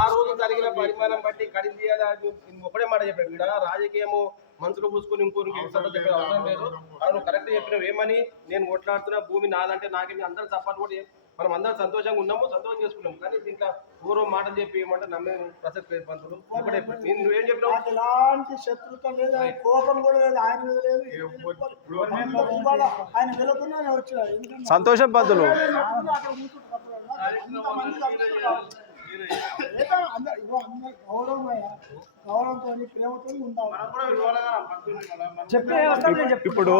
ఆ రోజు జరిగిన పరిమాణం బట్టి కడిగి తీయాలి ఒకటే మాట చెప్పాడు. ఇక్కడ రాజకీయము మనసులో పూసుకొని ఇంకోరికి చెప్పే అవసరం లేదు. నువ్వు కరెక్ట్ చెప్పినావు. ఏమని నేను కొట్లాడుతున్నా, భూమి నాదంటే నాకేమి, అందరూ సపోర్ట్ కూడా మనం అందరం సంతోషంగా ఉన్నాము, సంతోషం చేసుకున్నాము. కానీ దీంట్లో పూర్వం మాటలు చెప్పి ఏమంటే నమ్మే ప్రసక్తి లేదు. పంతులు ఒకటే నువ్వేం చెప్పినావు? ఎలాంటి శత్రుత్వం లేదు, కోపం కూడా లేదు, ఆయన మీద లేదు. ఆయన వెళ్తున్నానే వచ్చాడు. సంతోషం పంతులు. గౌరవంతో ప్రేమతో ఉంటాం. ఇప్పుడు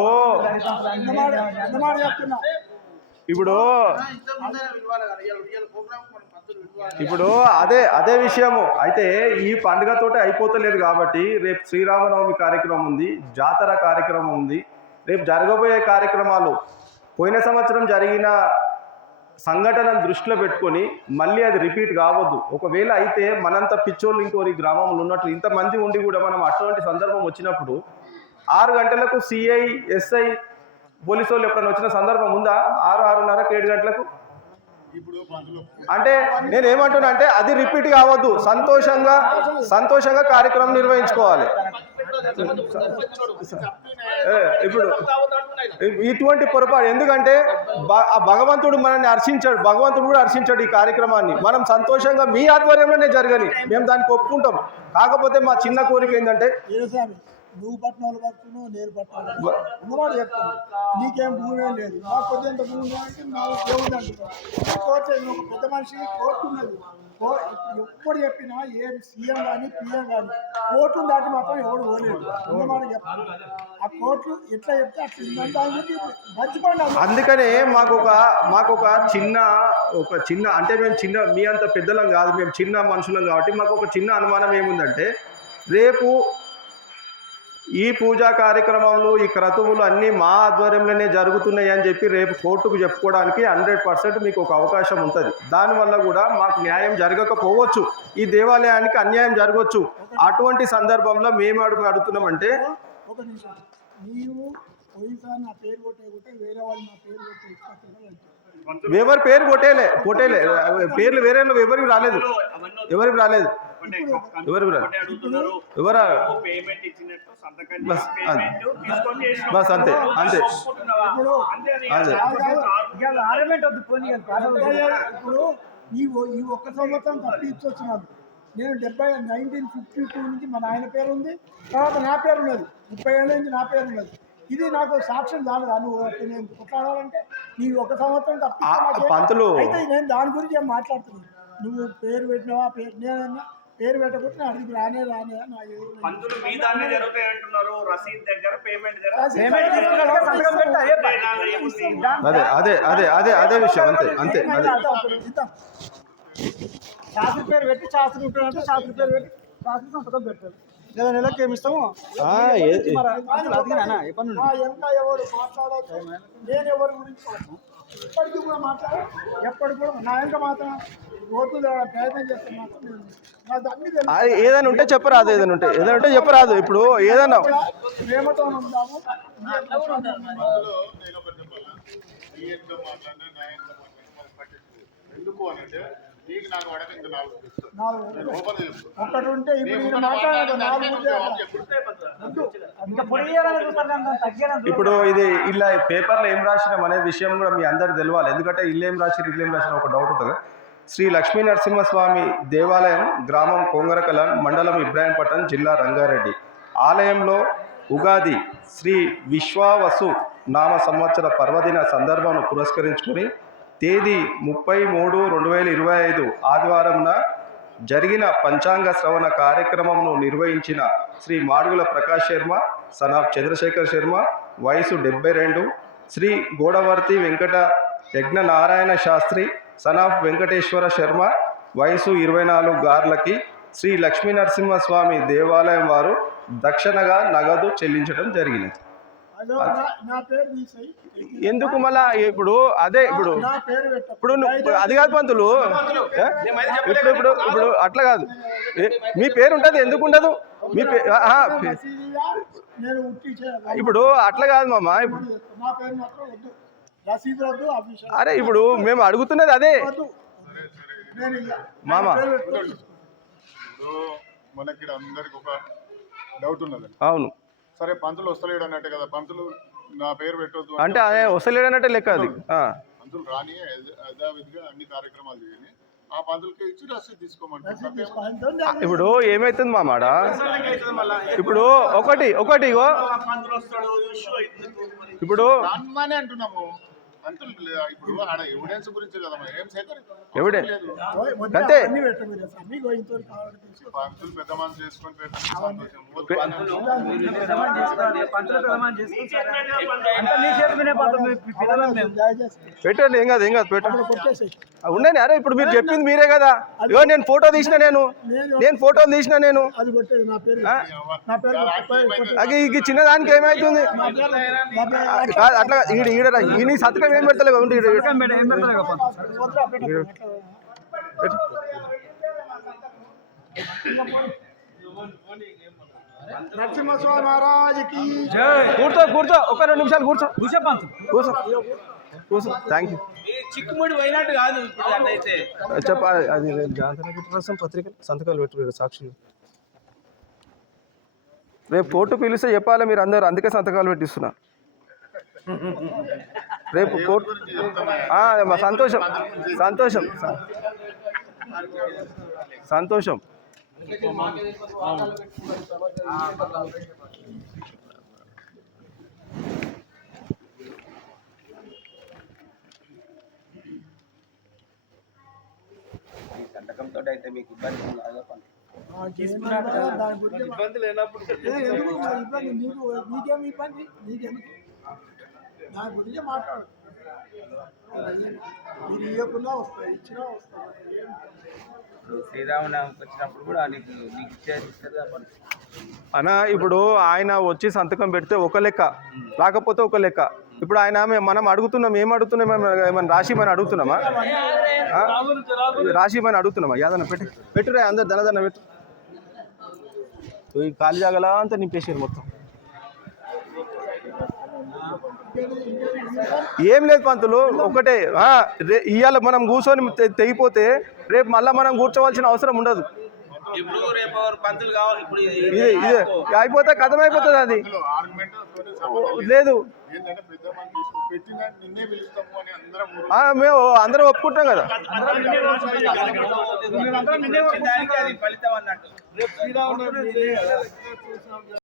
ఇప్పుడు అదే విషయము అయితే ఈ పండుగతోటే అయిపోతలేదు కాబట్టి రేపు శ్రీరామనవమి కార్యక్రమం ఉంది, జాతర కార్యక్రమం ఉంది, రేపు జరగబోయే కార్యక్రమాలు పోయిన సంవత్సరం జరిగిన సంఘటనను దృష్టిలో పెట్టుకొని మళ్ళీ అది రిపీట్ కావద్దు. ఒకవేళ అయితే మనంత పిచ్చోళ్ళు ఇంకోరి గ్రామంలో ఉన్నట్టు ఇంతమంది ఉండి కూడా మనం అటువంటి సందర్భం వచ్చినప్పుడు 6 గంటలకు సిఐ ఎస్ఐ పోలీసు వాళ్ళు ఎప్పుడైనా వచ్చిన సందర్భం ఉందా? 6, 6:30, 7 గంటలకు అంటే నేను ఏమంటున్నా అంటే అది రిపీట్ కావద్దు. సంతోషంగా కార్యక్రమం నిర్వహించుకోవాలి. ఇప్పుడు ఇటువంటి పొరపాటు ఎందుకంటే భగవంతుడు మనల్ని హర్షించాడు, భగవంతుడు కూడా హర్షించాడు ఈ కార్యక్రమాన్ని. మనం సంతోషంగా మీ ఆధ్వర్యంలోనే జరగని మేము దానికి ఒప్పుకుంటాం. కాకపోతే మా చిన్న కోరిక ఏంటంటే నువ్వు పట్టణాలు పడుతున్నావు, నేను పట్టాను ఉన్నవాడు చెప్తాను. నీకేం భూమి ఏం లేదు, నాకు కొద్దింత భూమి అంటే నాకు దేవుడు అంటున్నాను. కోర్టు ఒక పెద్ద మనిషికి కోర్టు ఉన్నది. ఎప్పుడు చెప్పినా ఏం సీఎం కానీ పిఎం కానీ కోర్టును దాటి మాత్రం ఎవడు పోలేదు. ఉన్నమాట చెప్తాను. ఆ కోర్టు ఎట్లా చెప్తే అట్లా దాని గురించి మర్చిపోండి. అందుకనే మాకు ఒక చిన్న అంటే మేము మీ అంత పెద్దలం కాదు, మేము చిన్న మనుషులం కాబట్టి మాకు ఒక చిన్న అనుమానం ఏముందంటే రేపు ఈ పూజా కార్యక్రమాలు ఈ క్రతువులు అన్నీ మా ఆధ్వర్యంలోనే జరుగుతున్నాయి అని చెప్పి రేపు కోర్టుకు చెప్పుకోవడానికి 100% మీకు ఒక అవకాశం ఉంటుంది. దానివల్ల కూడా మాకు న్యాయం జరగకపోవచ్చు, ఈ దేవాలయానికి అన్యాయం జరగవచ్చు. అటువంటి సందర్భంలో మేము అడుగుతున్నామంటే ఎవరి పేరు కొట్టేలే పేర్లు వేరే ఎవరికి రాలేదు. బస్ అంతే. ఇప్పుడు ఈ ఒక్క సంవత్సరం తప్పించొచ్చినాను. నేను 1952 నుంచి మా నాయన పేరు ఉంది, తర్వాత నా పేరు ఉన్నది. 30 ఏళ్ళ నుంచి నా పేరు ఉన్నది. ఇది నాకు సాక్ష్యం కాదు. నువ్వు నేను కొట్లాడాలంటే నీ ఒక సంవత్సరం పంతులు అయితే నేను దాని గురించి ఏం మాట్లాడుతున్నాను. నువ్వు పేరు పెట్టినావా, నేనన్నా పేరు పెట్టకుండా అడిగి రానే అదే విషయం. అంతే శాస్త్రి పేరు పెట్టి శాస్త్రి ఉంటుందంటే శాస్త్రి పేరు పెట్టి శాస్త్రి సంతకం పెట్టారు. లేదా నెలకి ఏమిస్తాము ఎంత ఎవరు మాట్లాడవచ్చు. నేను ఎవరి గురించి ఇప్పటికీ కూడా మాట్లాడాలి. ఎప్పటికి కూడా నా వెంట మాత్రం ప్రయత్నం చేస్తే మాత్రం ఏదైనా ఉంటే చెప్పరాదు. ఏదైనా ఉంటే చెప్పరాదు. ఇప్పుడు ఏదైనా ప్రేమతో ఉంటాము. ఎందుకు అనంటే నీకు నాకు ఒకటి ఉంటే ఇప్పుడు ఇది ఇలా పేపర్లో ఏం రాసినాం అనే విషయం కూడా మీ అందరికి తెలియాలి. ఎందుకంటే ఇల్లేం రాసిన ఒక డౌట్ ఉంటుంది. శ్రీ లక్ష్మీ నరసింహస్వామి దేవాలయం, గ్రామం కొంగరకలం, మండలం ఇబ్రాహీంపట్నం, జిల్లా రంగారెడ్డి. ఆలయంలో ఉగాది శ్రీ విశ్వావసు నామ సంవత్సర పర్వదిన సందర్భాన్ని పురస్కరించుకుని తేదీ 30/3/2025 ఆదివారంన జరిగిన పంచాంగ శ్రవణ కార్యక్రమంను నిర్వహించిన శ్రీ మాడుగుల ప్రకాష్ శర్మ సనాఫ్ చంద్రశేఖర్ శర్మ వయసు 72, శ్రీ గోడవర్తి వెంకట యజ్ఞనారాయణ శాస్త్రి సనాఫ్ వెంకటేశ్వర శర్మ వయసు 24 గార్లకి శ్రీ లక్ష్మీ నరసింహస్వామి దేవాలయం వారు దక్షిణగా నగదు చెల్లించడం జరిగినది. ఎందుకు మళ్ళా ఇప్పుడు అదే ఇప్పుడు అది కాదు పంతులు. ఇప్పుడు అట్లా కాదు. మీ పేరు ఉంటుంది, ఎందుకు ఉండదు? మీ ఇప్పుడు అట్లా కాదు మామ. రసీదు వద్దు అభిషేకం అరే ఇప్పుడు మేము అడుగుతున్నది అదే వద్దు. నేను ఇయ్య. మామ. పేరు పెట్టుకొని ఇప్పుడు మనకి అందరికి ఒక డౌట్ ఉన్నది. అవును సరే పంతులు వస్తలేడు అన్నట్టే కదా, పంతులు నా పేరు పెట్టొద్దు అంటే అదే వస్తలేడన్నట్టే లెక్క అది పంతులు రాని యథావిధిగా అన్ని కార్యక్రమాలు చేయని ఆ పంతులకి ఇచ్చి రసీదు తీసుకోమంటారు. ఇప్పుడు ఏమైతుంది మామాడ ఇప్పుడు ఒకటి ఇగో ఇప్పుడు రామ్మని అంటున్నాము. పంతులు ఇప్పుడు ఆడ ఎవిడెన్స్ గురించి కదా మనం ఏం ఎవిడెన్స్ లేదు. అంతే. అన్ని పెట్టలేదు సార్ మీకు ఇంతవరకు కావాలి తెలిసి పంతులు పెద్ద మనసు చేసుకొని పెట్టండి సంతోషం. దయచేసి పెట్టండి ఏం కాదు పెట్టండి కొట్టేసేసి ఉండండి. అరే ఇప్పుడు మీరు చెప్పింది మీరే కదా. ఇగో నేను ఫోటో తీసిన నేను ఫోటోలు తీసిన నేను అది కొట్టేది నా పేరు ఆ? నా పేరు కొట్టేది. అది ఈ చిన్నదానికి ఏమైతుంది కాదు అట్లా ఈ సంతకం ఏం పెడతలే ఉండి నరసింహస్వామి మహారాజుకి కూర్చో ఒక 2 నిమిషాలు కూర్చో థ్యాంక్ యూ చిక్కుముడి పోయినట్టు కాదు ఇప్పుడు అట్లయితే. చెప్పాలి అది జాతర కోసం పత్రికలు సంతకాలు పెట్టారు సాక్షులు రేపు కోర్టు పిలిస్తే చెప్పాలి మీరు అందరూ, అందుకే సంతకాలు పెట్టిస్తున్నా రేపు కోర్టు. సంతోషం సంతోషం సంతోషం సంతకంతో అయితే మీకు ఇబ్బంది లాగా పని. దాని గురించి ఎందుకు ఇబ్బంది నీకేమి ఇబ్బంది నీకెందుకు దాని గురించి మాట్లాడు. మీరు ఇవ్వకుండా వస్తాయి ఇచ్చినా వస్తాయి. శ్రీరామనవమికి వచ్చినప్పుడు కూడా నీకు ఇచ్చేది పని. అన్న ఇప్పుడు ఆయన వచ్చి సంతకం పెడితే ఒక లెక్క, రాకపోతే ఒక లెక్క. ఇప్పుడు ఆయన మనం అడుగుతున్నాం, ఏం అడుగుతున్నాం? ఏమైనా రాసిమని అడుగుతున్నామా? రాసిమని అడుగుతున్నామా? యాదన్న పెట్టురే అందరు ధనదన్న పెట్టు. ఈ ఖాళీ జాగలా అంతా నింపేసారు మొత్తం. ఏం లేదు పంతులు, ఒకటే ఇవాళ మనం కూర్చొని తెగిపోతే రేపు మళ్ళీ మనం కూర్చోవలసిన అవసరం ఉండదు. ఇదే అయిపోతే కథం అయిపోతుంది. అది లేదు మేము అందరం ఒప్పుకుంటాం కదా.